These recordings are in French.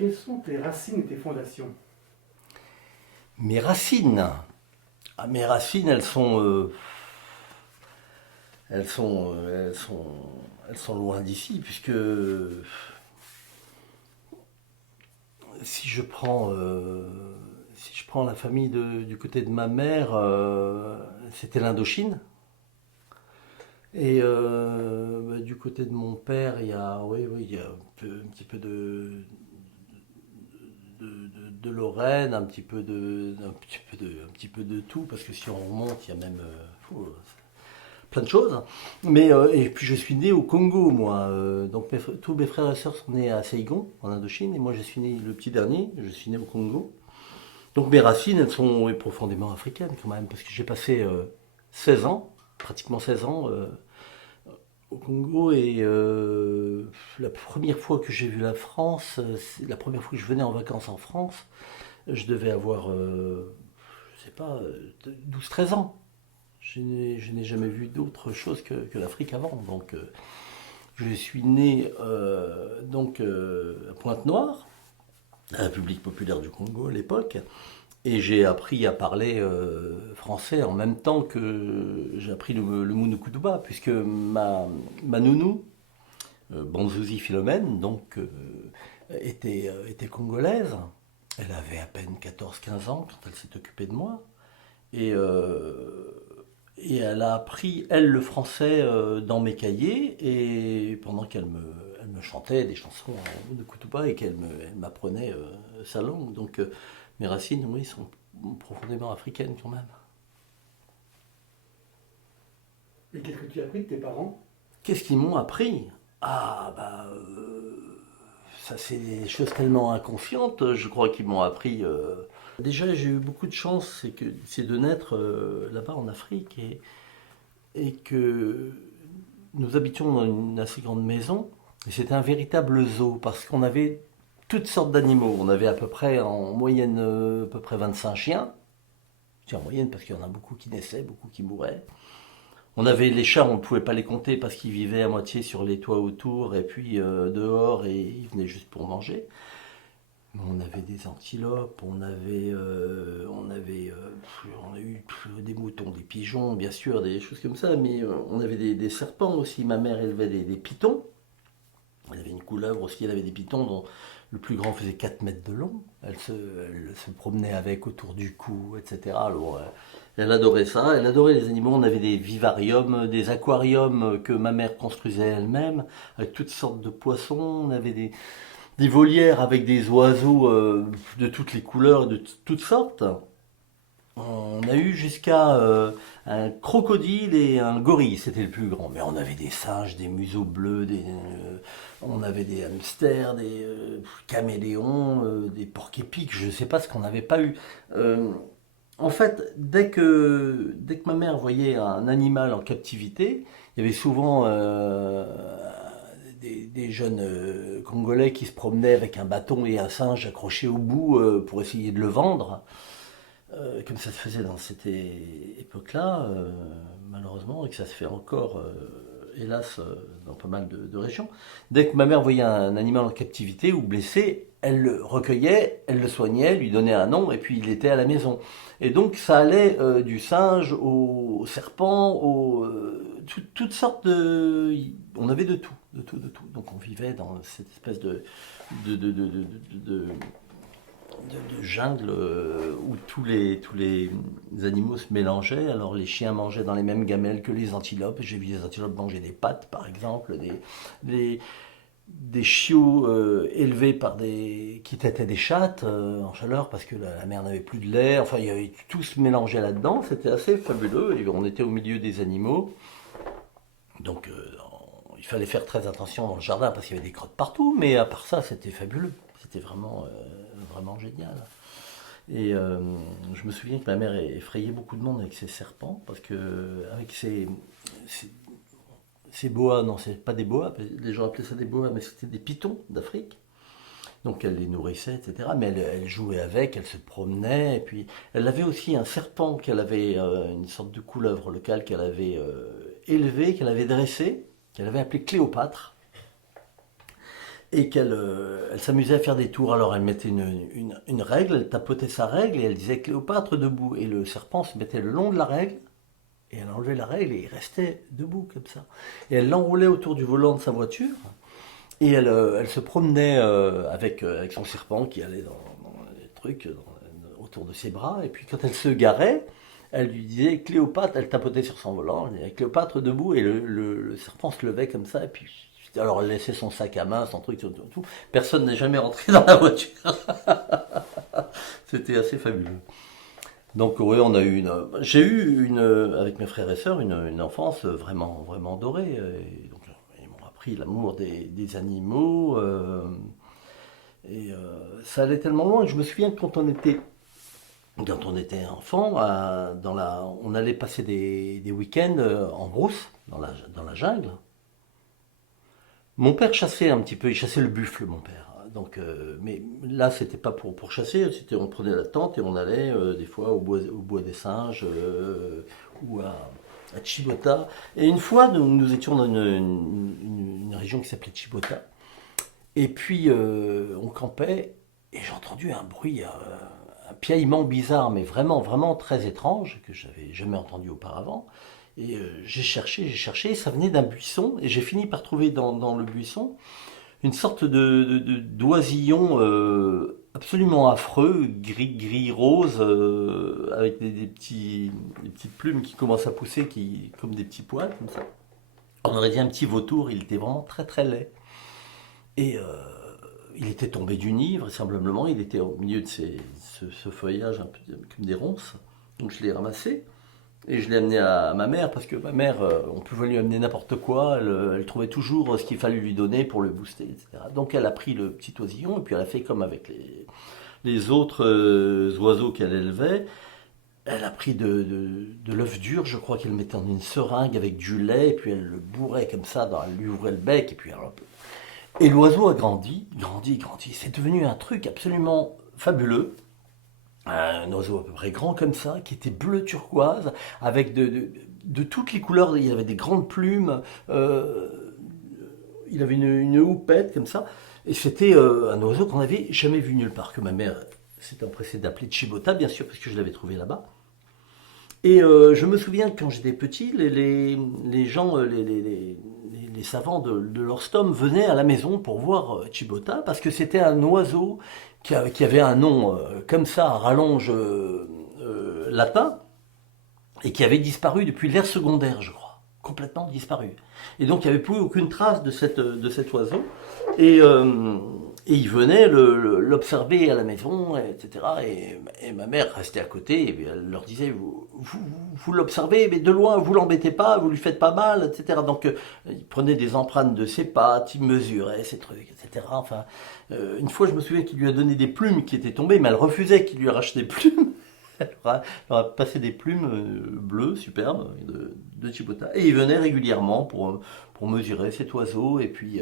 Quelles sont tes racines et tes fondations? Mes racines. Mes racines, elles sont loin d'ici, puisque si je prends, si je prends la famille du côté de ma mère, c'était l'Indochine. Et du côté de mon père, oui, il y a un petit peu de Lorraine, un petit peu de tout, parce que si on remonte, il y a même plein de choses. Mais et puis je suis né au Congo, moi. Donc tous mes frères et sœurs sont nés à Saigon, en Indochine, et moi je suis né le petit dernier. Je suis né au Congo. Donc mes racines, elles sont oui, profondément africaines quand même, parce que j'ai passé 16 ans, pratiquement 16 ans, au Congo. Et la première fois que j'ai vu la France, c'est la première fois que je venais en vacances en France, je devais avoir, je sais pas, 12-13 ans. Je n'ai jamais vu d'autre chose que l'Afrique avant. Donc, je suis né à Pointe-Noire, la République populaire du Congo à l'époque, et j'ai appris à parler français en même temps que j'ai appris le Munukutuba, puisque ma nounou, Banzuzi Philomène, était congolaise. Elle avait à peine 14-15 ans quand elle s'est occupée de moi. Et, et elle a appris, elle, le français dans mes cahiers, et pendant elle me chantait des chansons de Kutuba et elle m'apprenait sa langue. Donc mes racines, oui, sont profondément africaines quand même. Et qu'est-ce que tu as appris de tes parents? Qu'est-ce qu'ils m'ont appris? Ah, ça c'est des choses tellement inconscientes, je crois qu'ils m'ont appris. Déjà, j'ai eu beaucoup de chance, c'est de naître là-bas en Afrique et que nous habitions dans une assez grande maison et c'était un véritable zoo parce qu'on avait toutes sortes d'animaux. On avait à peu près en moyenne à peu près 25 chiens. C'est en moyenne parce qu'il y en a beaucoup qui naissaient, beaucoup qui mouraient. On avait les chats, on ne pouvait pas les compter parce qu'ils vivaient à moitié sur les toits autour et puis dehors et ils venaient juste pour manger. On avait des antilopes, on a eu des moutons, des pigeons, bien sûr, des choses comme ça, mais on avait des serpents aussi. Ma mère élevait des pitons. Elle avait une couleuvre aussi, elle avait des pitons dont le plus grand faisait 4 mètres de long. Elle se promenait avec autour du cou, etc. Alors, elle adorait ça, elle adorait les animaux. On avait des vivariums, des aquariums que ma mère construisait elle-même, avec toutes sortes de poissons. On avait des volières avec des oiseaux de toutes les couleurs, de toutes sortes. On a eu jusqu'à un crocodile et un gorille, c'était le plus grand. Mais on avait des singes, des museaux bleus, on avait des hamsters, des caméléons, des porcs-épics, je ne sais pas ce qu'on n'avait pas eu. Euh, En fait, dès que ma mère voyait un animal en captivité, il y avait souvent des jeunes Congolais qui se promenaient avec un bâton et un singe accroché au bout pour essayer de le vendre, comme ça se faisait dans cette époque-là, malheureusement, et que ça se fait encore, hélas, dans pas mal de régions. Dès que ma mère voyait un animal en captivité ou blessé, elle le recueillait, elle le soignait, lui donnait un nom, et puis il était à la maison. Et donc ça allait du singe au serpent, toutes sortes de... On avait de tout, de tout, de tout. Donc on vivait dans cette espèce de, de, de, de, de- de jungle où tous les animaux se mélangeaient. Alors les chiens mangeaient dans les mêmes gamelles que les antilopes. J'ai vu des antilopes manger des pattes, par exemple, des, des chiots élevés par qui tétaient des chattes en chaleur parce que la mère n'avait plus de lait. Enfin, il y avait tout se mélangeait là-dedans. C'était assez fabuleux. Et on était au milieu des animaux. Donc, il fallait faire très attention dans le jardin parce qu'il y avait des crottes partout. Mais à part ça, c'était fabuleux. C'était vraiment génial. Et je me souviens que ma mère effrayait beaucoup de monde avec ses serpents parce que avec ses, ces boas, non, c'est pas des boas, les gens appelaient ça des boas, mais c'était des pitons d'Afrique. Donc elle les nourrissait, etc. Mais elle jouait avec, elle se promenait. Et puis elle avait aussi un serpent qu'elle avait, une sorte de couleuvre locale qu'elle avait élevé, qu'elle avait dressé, qu'elle avait appelé Cléopâtre. et qu'elle elle s'amusait à faire des tours. Alors elle mettait une règle, elle tapotait sa règle et elle disait Cléopâtre debout. Et le serpent se mettait le long de la règle et elle enlevait la règle et il restait debout comme ça. Et elle l'enroulait autour du volant de sa voiture et elle se promenait avec son serpent qui allait dans les trucs autour de ses bras. Et puis quand elle se garait, elle lui disait Cléopâtre, elle tapotait sur son volant, elle disait Cléopâtre debout et le serpent se levait comme ça et puis alors elle laissait son sac à main, son truc, tout. Personne n'est jamais rentré dans la voiture. C'était assez fabuleux. Donc oui, j'ai eu avec mes frères et sœurs une enfance vraiment, vraiment dorée. Et donc, ils m'ont appris l'amour des animaux. Ça allait tellement loin que je me souviens que quand on était enfant, on allait passer des week-ends en brousse, dans la jungle. Mon père chassait un petit peu, il chassait le buffle, mon père. Donc, mais là, c'était pas pour chasser, on prenait la tente et on allait des fois au bois des singes ou à Chibota. Et une fois, nous étions dans une région qui s'appelait Chibota. Et puis, on campait et j'ai entendu un bruit, un piaillement bizarre, mais vraiment, vraiment très étrange, que j'avais jamais entendu auparavant. Et j'ai cherché, ça venait d'un buisson, et j'ai fini par trouver dans le buisson une sorte d'oisillon absolument affreux, gris rose, avec des petites plumes qui commencent à pousser, comme des petits poils, comme ça. On aurait dit un petit vautour, il était vraiment très très laid. Et il était tombé du nid, vraisemblablement, il était au milieu de ce feuillage un peu comme des ronces. Donc je l'ai ramassé. Et je l'ai amené à ma mère, parce que ma mère, on pouvait lui amener n'importe quoi, elle trouvait toujours ce qu'il fallait lui donner pour le booster, etc. Donc elle a pris le petit oisillon, et puis elle a fait comme avec les autres oiseaux qu'elle élevait. Elle a pris de l'œuf dur, je crois qu'elle mettait dans une seringue avec du lait, et puis elle le bourrait comme ça, elle lui ouvrait le bec, et puis et l'oiseau a grandi. C'est devenu un truc absolument fabuleux. Un oiseau à peu près grand comme ça, qui était bleu turquoise, avec de toutes les couleurs. Il avait des grandes plumes, il avait une houppette comme ça. Et c'était un oiseau qu'on n'avait jamais vu nulle part, que ma mère s'était empressée d'appeler Chibota, bien sûr, parce que je l'avais trouvé là-bas. Et je me souviens que quand j'étais petit, les gens, les savants de l'Orstom venaient à la maison pour voir Chibota, parce que c'était un oiseau qui avait un nom comme ça, à rallonge latin, et qui avait disparu depuis l'ère secondaire, je crois. Complètement disparu. Et donc il n'y avait plus aucune trace de cet oiseau. Et il venait l'observer à la maison, etc. Et ma mère restait à côté, et elle leur disait, vous l'observez, mais de loin, vous l'embêtez pas, vous lui faites pas mal, etc. Donc il prenait des empreintes de ses pattes, il mesurait ses trucs, etc. Enfin, une fois, je me souviens qu'il lui a donné des plumes qui étaient tombées, mais elle refusait qu'il lui arrache des plumes. Elle leur a passé des plumes bleues, superbes, de Chibota. Et il venait régulièrement pour mesurer cet oiseau, et puis...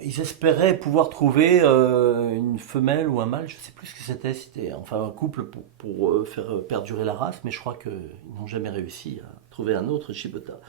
ils espéraient pouvoir trouver une femelle ou un mâle, je ne sais plus ce que c'était enfin un couple pour faire perdurer la race, mais je crois qu'ils n'ont jamais réussi à trouver un autre Chibota.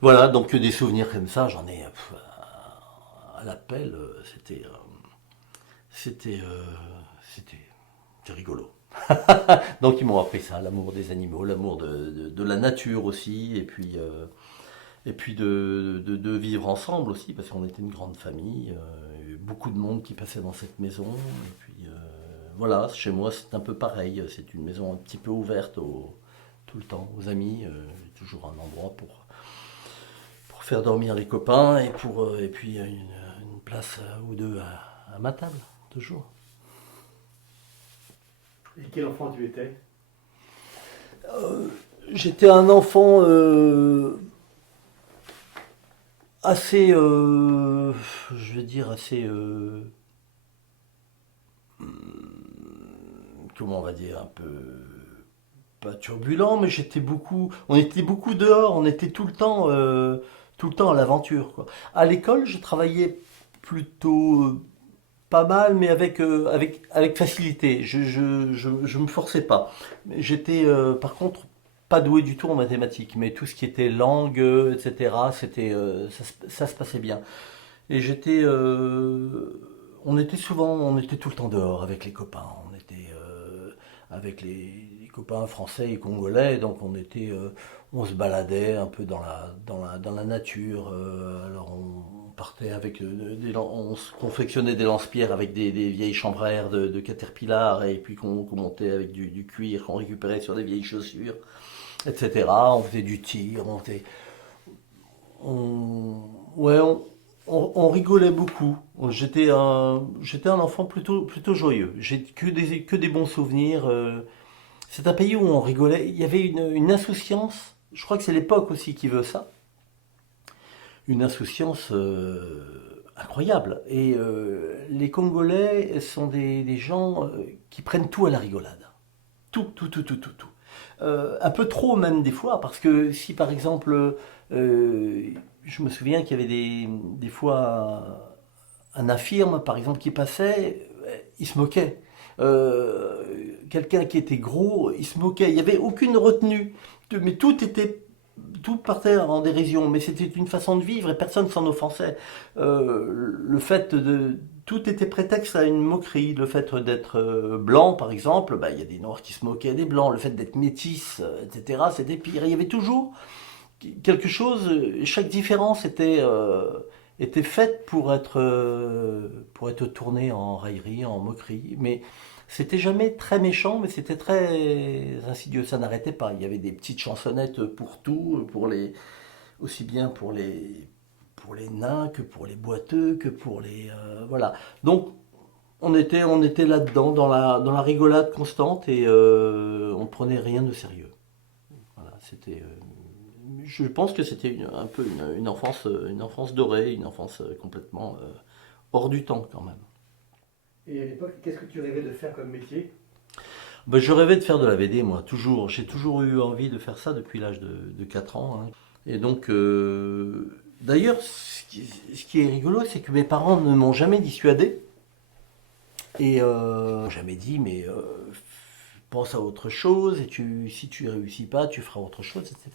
Voilà, donc des souvenirs comme ça, j'en ai à l'appel, c'était c'était rigolo. Donc ils m'ont appris ça, l'amour des animaux, l'amour de la nature aussi, et puis de vivre ensemble aussi, parce qu'on était une grande famille, il y a eu beaucoup de monde qui passait dans cette maison, et puis voilà, chez moi c'est un peu pareil, c'est une maison un petit peu ouverte tout le temps aux amis, toujours un endroit pour faire dormir les copains, et puis une place ou deux à ma table, toujours. Et quel enfant tu étais? J'étais un enfant assez, je vais dire assez, comment on va dire, un peu, pas turbulent, mais on était beaucoup dehors, on était tout le temps à l'aventure, quoi. À l'école, je travaillais plutôt pas mal, mais avec facilité. Je me forçais pas. J'étais, par contre, pas doué du tout en mathématiques, mais tout ce qui était langue, etc., ça se passait bien. Et on était tout le temps dehors avec les copains. On était avec les copains français et congolais, donc on se baladait un peu dans la nature. Alors on partait avec on se confectionnait des lance-pierres avec des vieilles chambres à air de Caterpillar et puis qu'on montait avec du cuir qu'on récupérait sur des vieilles chaussures, etc. On faisait du tir, on, ouais, on rigolait beaucoup. J'étais un enfant plutôt joyeux. J'ai que des bons souvenirs. C'est un pays où on rigolait. Il y avait une insouciance. Je crois que c'est l'époque aussi qui veut ça. Une insouciance incroyable. Et les Congolais sont des gens qui prennent tout à la rigolade. Tout. Un peu trop même des fois, parce que si par exemple, je me souviens qu'il y avait des fois un infirme par exemple qui passait, il se moquait. Euh, Quelqu'un qui était gros, il se moquait. Il n'y avait aucune retenue, mais tout partait en dérision. Mais c'était une façon de vivre et personne s'en offensait. Le fait de Tout était prétexte à une moquerie. Le fait d'être blanc, par exemple, bah, il y a des noirs qui se moquaient des blancs. Le fait d'être métis, etc., c'était pire. Il y avait toujours quelque chose, chaque différence était faite pour être tournée en raillerie, en moquerie. Mais c'était jamais très méchant, mais c'était très insidieux. Ça n'arrêtait pas. Il y avait des petites chansonnettes pour tout, aussi bien pour les nains que pour les boiteux, que pour les voilà. Donc on était là-dedans, dans la rigolade constante et on ne prenait rien de sérieux. Voilà, je pense que c'était un peu une enfance dorée, une enfance complètement hors du temps quand même. Et à l'époque, qu'est-ce que tu rêvais de faire comme métier? Ben, je rêvais de faire de la BD, moi, toujours. J'ai toujours eu envie de faire ça depuis l'âge de 4 ans, hein. Et donc, d'ailleurs, ce qui est rigolo, c'est que mes parents ne m'ont jamais dissuadé. Et jamais dit, mais pense à autre chose, et si tu réussis pas, tu feras autre chose, etc.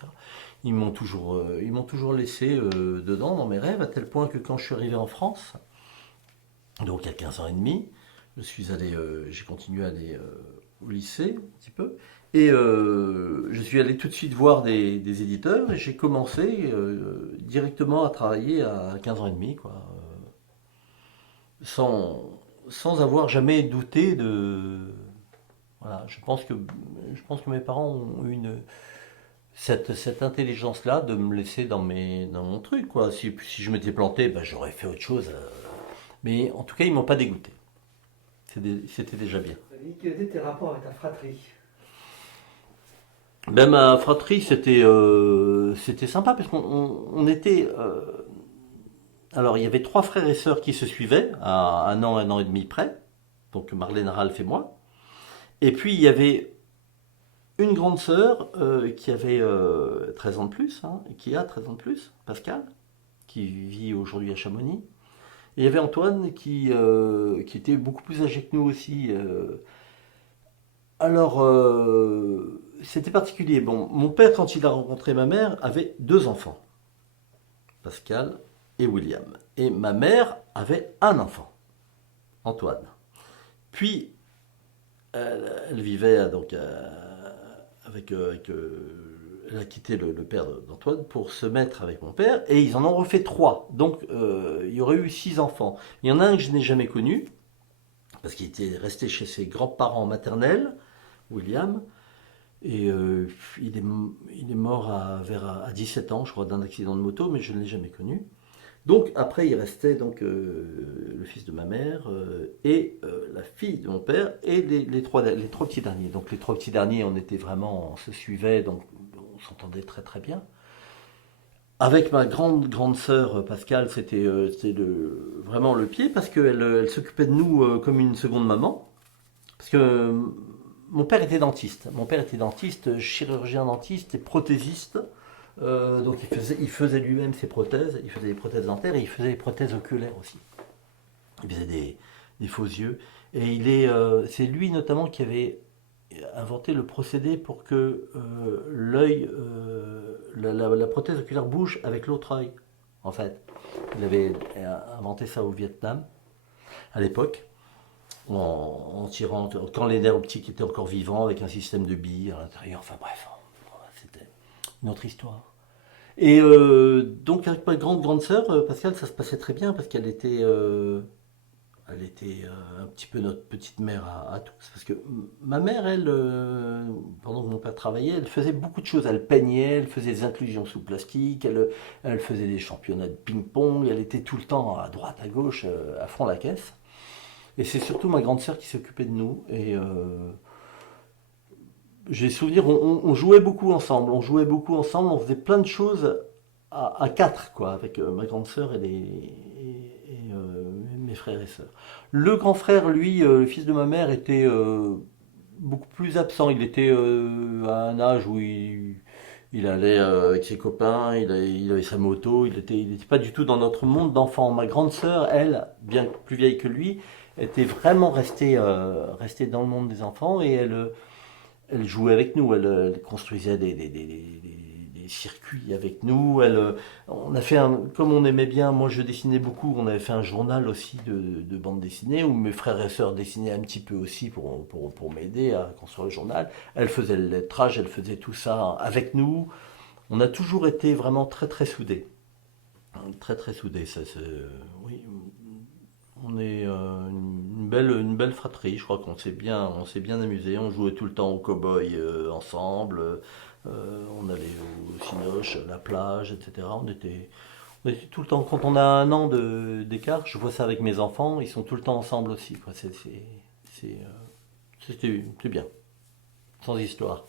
Ils m'ont toujours laissé dedans, dans mes rêves, à tel point que quand je suis arrivé en France, donc il y a 15 ans et demi, j'ai continué à aller au lycée, un petit peu, et je suis allé tout de suite voir des éditeurs, et j'ai commencé directement à travailler à 15 ans et demi, quoi, sans avoir jamais douté de... Voilà, je pense que mes parents ont eu cette intelligence-là de me laisser dans mon truc, quoi. Si je m'étais planté, ben, j'aurais fait autre chose. Mais en tout cas, ils m'ont pas dégoûté. C'était déjà bien. Quels étaient tes rapports avec ta fratrie? Ben, ma fratrie, c'était sympa parce on était. Alors, il y avait trois frères et sœurs qui se suivaient à un an et demi près. Donc, Marlène, Ralph et moi. Et puis, il y avait une grande sœur qui avait 13 ans de plus, hein, qui a 13 ans de plus, Pascal, qui vit aujourd'hui à Chamonix. Et il y avait Antoine qui était beaucoup plus âgé que nous aussi. Alors, c'était particulier. Bon, mon père, quand il a rencontré ma mère, avait deux enfants, Pascal et William. Et ma mère avait un enfant, Antoine. Puis, elle vivait elle a quitté le père d'Antoine pour se mettre avec mon père et ils en ont refait trois. Donc il y aurait eu six enfants. Il y en a un que je n'ai jamais connu parce qu'il était resté chez ses grands-parents maternels, William, et il est mort à 17 ans, je crois, d'un accident de moto, mais je ne l'ai jamais connu. Donc après, il restait le fils de ma mère la fille de mon père et les trois petits derniers. Donc les trois petits derniers, on se suivait, donc on s'entendait très très bien. Avec ma grande sœur Pascal, vraiment le pied parce elle s'occupait de nous comme une seconde maman. Parce que mon père était dentiste. Mon père était dentiste, chirurgien dentiste et prothésiste. Donc il faisait lui-même ses prothèses, il faisait des prothèses dentaires et il faisait des prothèses oculaires aussi. Il faisait des faux yeux. Et c'est lui notamment qui avait inventé le procédé pour que la prothèse oculaire bouge avec l'autre œil. en fait. Il avait inventé ça au Vietnam, à l'époque, en tirant, quand les nerfs optiques étaient encore vivants, avec un système de billes à l'intérieur. Enfin bref, c'était une autre histoire. Et donc avec ma grande sœur, Pascal, ça se passait très bien parce elle était un petit peu notre petite mère à tous. Parce que ma mère, elle, pendant que mon père travaillait, elle faisait beaucoup de choses. Elle peignait, elle faisait des inclusions sous plastique, elle faisait des championnats de ping-pong, elle était tout le temps à droite, à gauche, à fond la caisse. Et c'est surtout ma grande sœur qui s'occupait de nous. Et j'ai souvenir, on jouait beaucoup ensemble. On jouait beaucoup ensemble, on faisait plein de choses à quatre, quoi, avec ma grande sœur mes frères et sœurs. Le grand frère, lui, le fils de ma mère, était beaucoup plus absent. Il était à un âge où il allait avec ses copains, il avait sa moto, il était pas du tout dans notre monde d'enfant. Ma grande sœur, elle, bien plus vieille que lui, était vraiment restée dans le monde des enfants et elle jouait avec nous, elle construisait des circuits avec nous. On a fait comme on aimait bien, moi je dessinais beaucoup, on avait fait un journal aussi de bande dessinée où mes frères et sœurs dessinaient un petit peu aussi pour m'aider à construire le journal. Elle faisait le lettrage, elle faisait tout ça avec nous. On a toujours été vraiment très très soudés. Très très soudés, oui, on est une belle fratrie. Je crois on s'est bien amusé. On jouait tout le temps au cow-boy ensemble. On allait au cinoche, à la plage, etc. On était tout le temps. Quand on a un an d'écart, je vois ça avec mes enfants. Ils sont tout le temps ensemble aussi, quoi. C'est bien, sans histoire.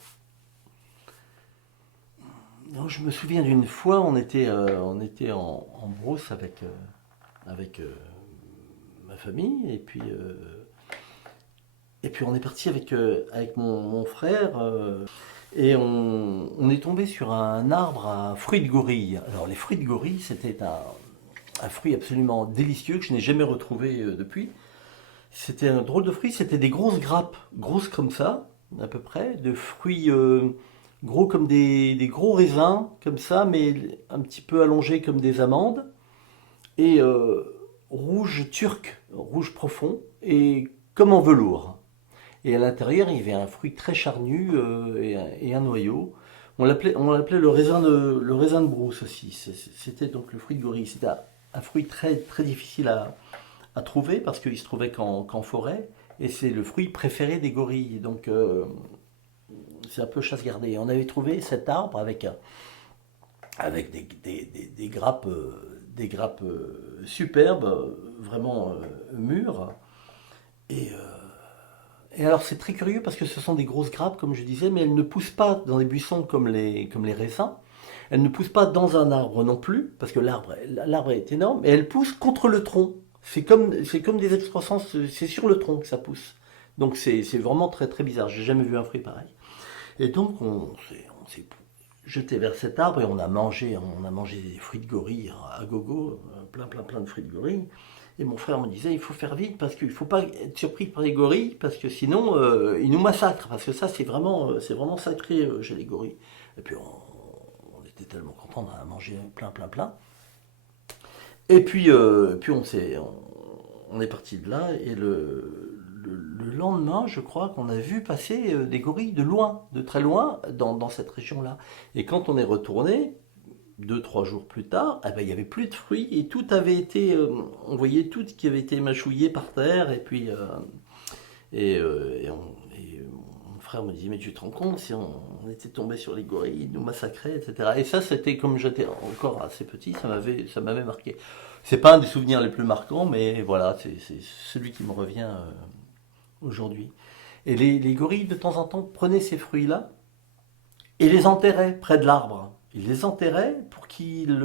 Non, je me souviens d'une fois, on était en brousse avec ma famille. Et puis on est parti avec mon frère et on est tombé sur un arbre à fruits de gorille. Alors les fruits de gorille, c'était un fruit absolument délicieux que je n'ai jamais retrouvé depuis. C'était un drôle de fruit, c'était des grosses grappes, grosses comme ça, à peu près, de fruits gros comme des gros raisins, comme ça, mais un petit peu allongés comme des amandes, et rouge turc, rouge profond, et comme en velours. Et à l'intérieur, il y avait un fruit très charnu et un noyau. On l'appelait le raisin de brousse aussi. C'était donc le fruit de gorille. C'était un fruit très, très difficile à trouver parce qu'il se trouvait qu'en forêt. Et c'est le fruit préféré des gorilles. Donc c'est un peu chasse-gardée. On avait trouvé cet arbre avec des grappes superbes, vraiment mûres. Et alors c'est très curieux parce que ce sont des grosses grappes, comme je disais, mais elles ne poussent pas dans des buissons comme les raisins. Elles ne poussent pas dans un arbre non plus, parce que l'arbre est énorme, et elles poussent contre le tronc. C'est comme des excroissances, c'est sur le tronc que ça pousse. Donc c'est vraiment très très bizarre. J'ai jamais vu un fruit pareil. Et donc on s'est jeté vers cet arbre et on a mangé des fruits de gorille à gogo, plein de fruits de gorille. Et mon frère me disait, il faut faire vite parce qu'il ne faut pas être surpris par les gorilles, parce que sinon, ils nous massacrent. Parce que ça, c'est vraiment sacré chez les gorilles. Et puis, on était tellement contents d'en avoir mangé plein. Et puis on est parti de là. Et le lendemain, je crois qu'on a vu passer des gorilles de loin, de très loin, dans cette région-là. Et quand on est retourné, 2, 3 jours plus tard, eh ben, il n'y avait plus de fruits et tout avait été, on voyait tout qui avait été mâchouillé par terre et puis mon frère me dit mais tu te rends compte si on était tombé sur les gorilles, ils nous massacraient, etc. Et ça c'était comme j'étais encore assez petit, ça m'avait marqué. C'est pas un des souvenirs les plus marquants, mais voilà, c'est celui qui me revient aujourd'hui. Et les gorilles de temps en temps prenaient ces fruits-là et les enterraient près de l'arbre. Ils les enterraient pour qu'ils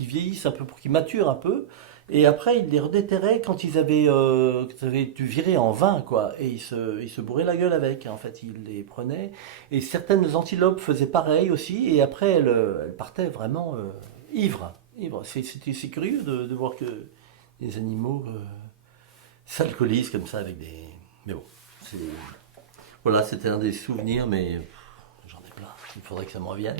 vieillissent un peu, pour qu'ils maturent un peu. Et après, ils les redéterraient quand qu'ils avaient dû virer en vin, quoi. Et ils se bourraient la gueule avec. En fait, ils les prenaient. Et certaines antilopes faisaient pareil aussi. Et après, elles partaient vraiment ivres. C'est curieux de voir que les animaux s'alcoolisent comme ça avec des. Mais bon, c'est. Voilà, c'était un des souvenirs, mais j'en ai plein. Il faudrait que ça me revienne.